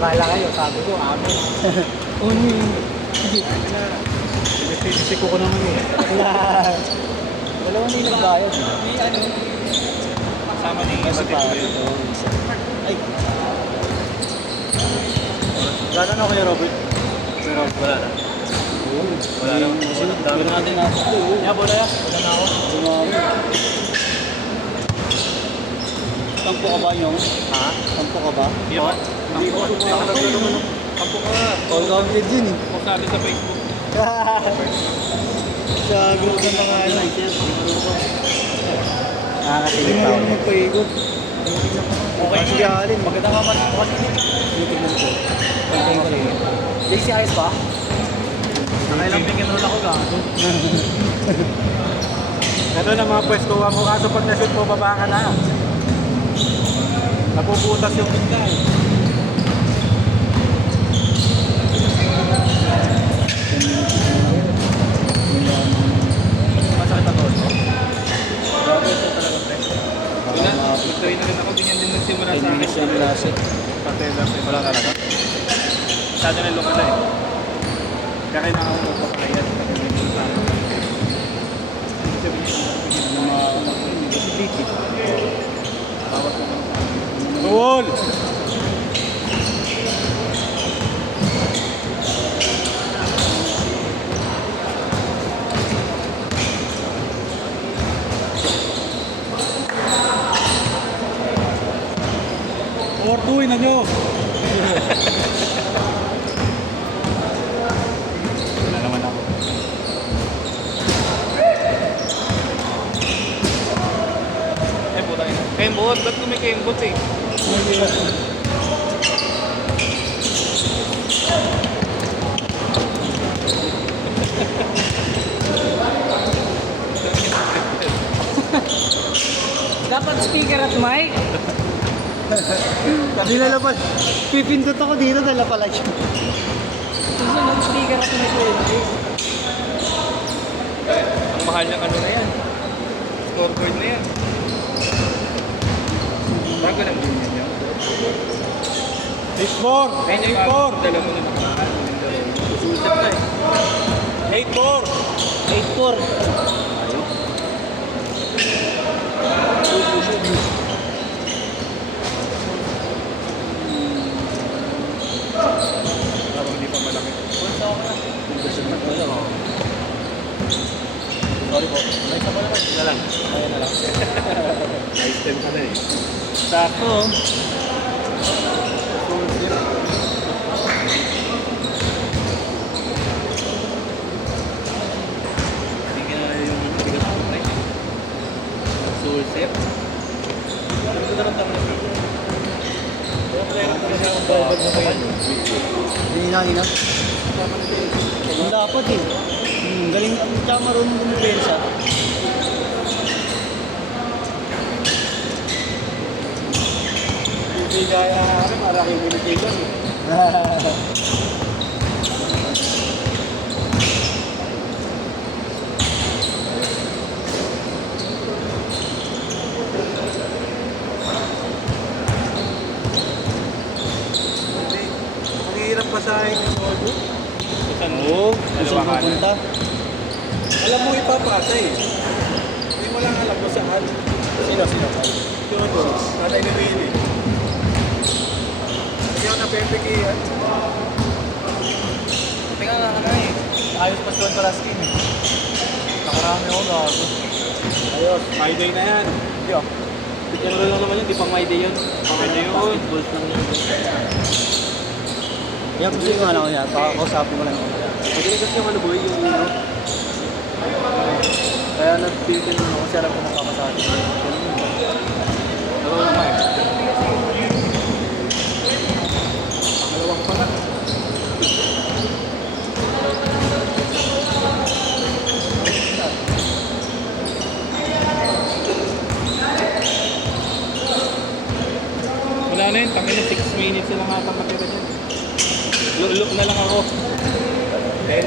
Bahala kayo, sabi ko, amin. Uni. Sinisiko ko naman eh. Dalawa na yung nagbayad. May ano, kasama ni Kasi Batid pa. ko yun. Ay. Gano'n ako kay Robert? Kay Robert, wala na. Wala na. Meron natin nasa. Yeah, bola ya. Wala na ako. Sumami. Tampo ka ba yung? Ha? Tampo ka ba? Hindi ba? Hindi ko. Kampo ka. All counted yun eh. Kung sabi sa Facebook. Sa group ng mga ano. Nakakasilip pa ako. Magpaikot. Okay Sige, alin. Maganda ka man. Titignan ko. Okay ko rin. Daisy ayos ba? Nakailang pick and roll ako gago. Ito na mga pwesto mo kaso pag na-shoot mo, baba ka na. Napuputas yung pinggan. Masakit na to. Grabe ito talaga, pre. Wala, nag-try na rin ako. Ganyan din nagsimula sa akin. Yung klase. Pag-tender, wala talaga. Masyado na lukad na eh. Kaya kailangan ko magpapakayan. Goal! Ortuin na nyo! Wala naman ako. Eh, puta ina. Kembot, ba't kumikembot eh? Dapat speaker at mic. Hindi lalapal. Pipindot ako dito dala pala siya. Susunod speaker at mic. Ang mahal ng ano na yan. Scoreboard na yan. Bago lang din yan. 6-4! 8-4! Dala mo na naman. Susunod na eh. 8-4! 8-4. Parang hindi pa malaki. Sorry po. May isa pa naman. Isa lang. Kaya na lang. Nice 10 ka na eh. Sakto. Hindi ka na yung bigas mo pre. Soul sip. Ano ko naramdaman na dito? Kaya pala yung kasi akong bawal mo kayo. Hindi na. Ang dapat eh. Galing ang tsaka marunong bumupensa. Hindi kaya marami communication. Ang hirap basahin yung logo. Oo. Gusto mo punta? Alam mo ipapasa eh. Hindi mo lang alam kung saan. Sino? Yun. Tatay ni Willy. Hindi ako napipigilan. Tingnan nga ka na eh. Ayos pa suwan para skin eh. Nakarami ako gago. Ayos. My day na yan. Hindi ah. General lang naman yun. Di pang my day yun. My day yun. Basketballs lang yun. Kaya gusto ko ano yan. Pakakausapin ko lang ako. Magaling kasi yung ano boy, yung ano. Kaya nag-filter naman ako kasi alam ko makakasabi. Dalawa naman eh. Pangalawang pala. Wala na yun, pangin 6 minutes na lang ata matira dyan. Look na lang ako. Then,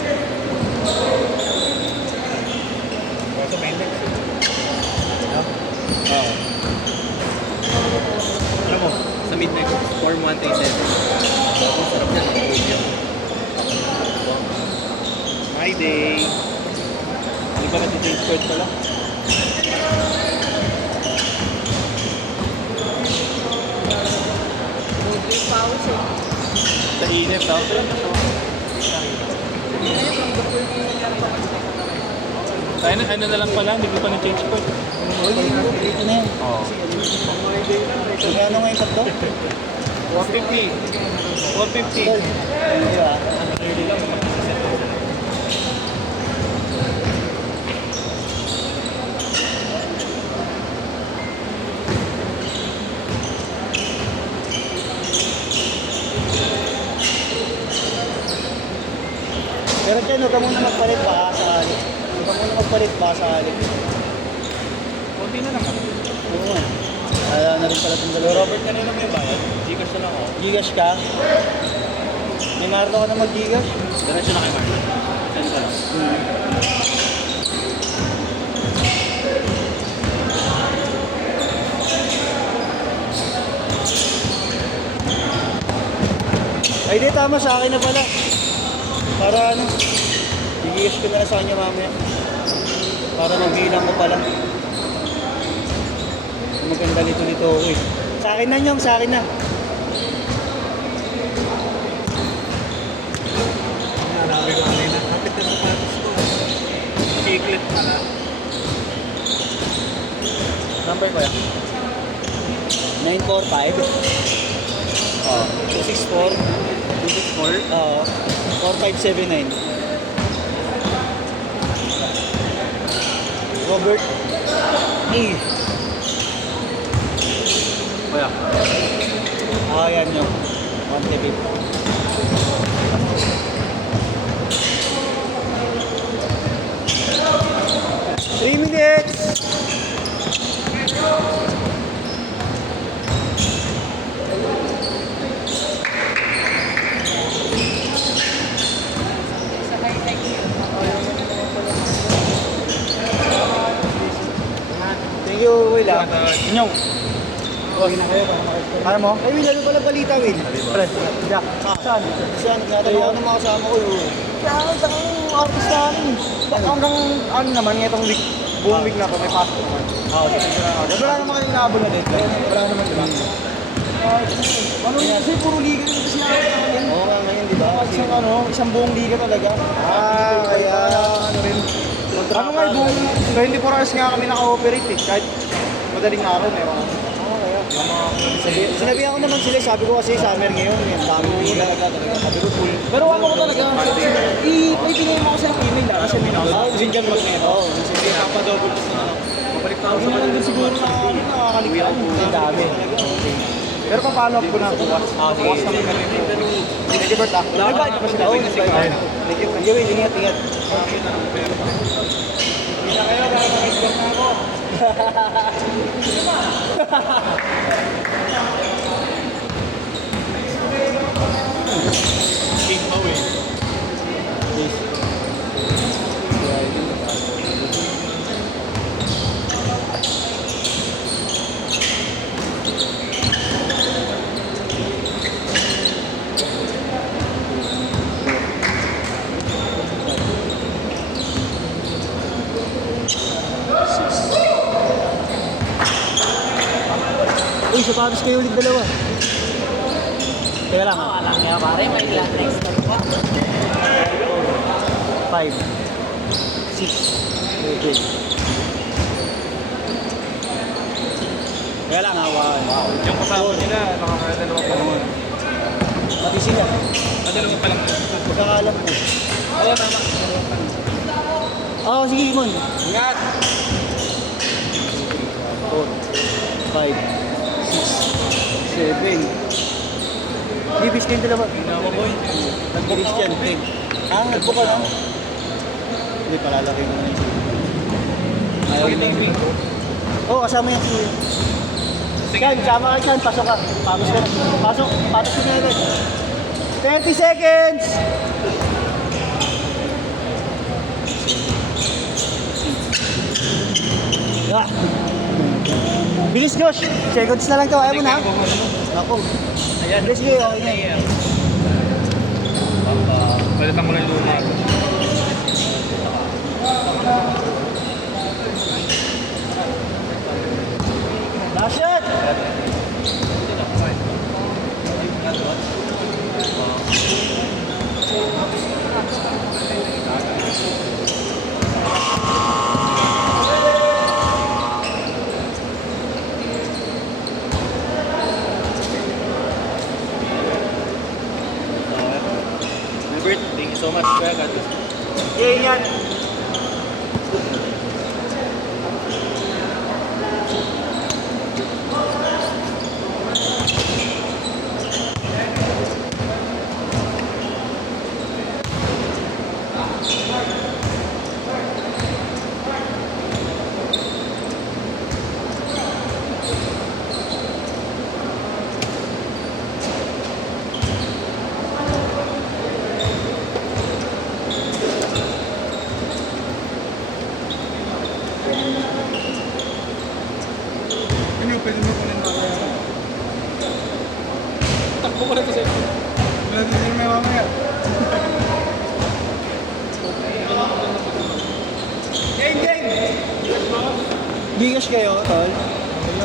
kaso may index eh. Oo. Alam mo, Sa midnight, form 137. Ang sarap niya, ang cold yan. My day. Hindi pa nati-change skirt pala. Mudli pause eh. Sa init daw. Tayo na, ano na lang pala, hindi ko pa na-change skirt. Dito na yan. Oo. Magkano ngayon tatlo? 150. 150. Di ba? Pero Chen, huwag ka muna magpalit baka sakali. Huwag ka muna magpalit baka sakali. Kunti na naman. Oo nga. Kaya na rin pala itong dalawa. Robert, kanina may bayad? Gcash na lang ako. Gigash ka? May narito ka na mag-gigash? Diretso na kay Marlon. Send ka lang. Ay di, tama sa akin na pala. Para ano, gigigas ko na lang sa kanya mamaya. Para mabilang ko pala. Maganda nito ako eh. Sa akin na Nyong, sa akin na. Hanapin ko kanina. Kapit na sapatos ko. Chiclet pala. Number ko yan? 945. Oh, 264. 264? Oo. 4579. Robert E. Kaya. Yan yung 1 3 minutes! Sa highlights yun. Thank you, Will. Inyong. Okay na kayo. Kaya mo? Ay, Will, ano pala balita, Will? Pre, Jack. Saan? Saan? Nagtatrabaho ng mga kasama ko yun. Kaya ang artist namin. Hanggang ano naman, itong week, buong week na to, may pasok naman. Wala naman kayong naabot na dito. Wala naman, di ba? Ano yun kasi puro liga yung kasi namin. Oo nga ngayon, di ba? Isang buong liga talaga. Kaya ano rin. Ano nga, buong 24 hours nga kami naka-operate eh. Kahit madaling araw, meron ako. Sinabihan ko naman sila, sabi ko kasi summer ngayon, yung dami liga talaga. Sabi ko full. Pero ano ko talaga, i-pinay mo ako sa email lang kasi may nakasing dyan mag nito. Oo, Sige, napadouble ko na lang. Mabalik na ako sa nandun siguro na nakakaligtaan. Ang dami. Pero pa-follow up ko na bukas. Sige. Bukas kami kami. Thank you, Bert. Nagbayad pa sila. Oo, nagbayad. Thank you. Sige, Will, ingat. Hindi na kayo, dahil mag-escort na ako. King Bowie. Uy, sapatos kayo ulit dalawa. Teka lang ha. Alam niya pare, may ilang next na pa. 5, 6, 7. Kaya lang ha, wow. Yung kasama nila, nakakadalawa pa naman. Pati sila. Kadalawa pa lang. Pagkakalam ko. Oo, tama. Oo, sige, Imon. Ingat! 4, 5, 6, 7. Bibis kayo dalawa. Ginawa boy. Nag-bibis yan. Nag-book ka na? Hindi, palalaki mo na yung sila. Ayaw Pagkita na yung pink ko. Oo, kasama yan si Chan, sama ka Chan, pasok ka. Pasok ka. Pasok ka na agad. 30 seconds! Ah. Bilis Josh, seconds na lang to, ayaw mo na. Ako. Ayan. Hindi, sige, okay na. Player. Palitan ko ng luma. Last shot! Albert, thank you so much. Kuya, God bless. Yay, yan! Ano, pwede mo kunin mamaya. Takbo ko na ito sa'yo. Wala ito sa'yo may mamaya. Gigas kayo, tol?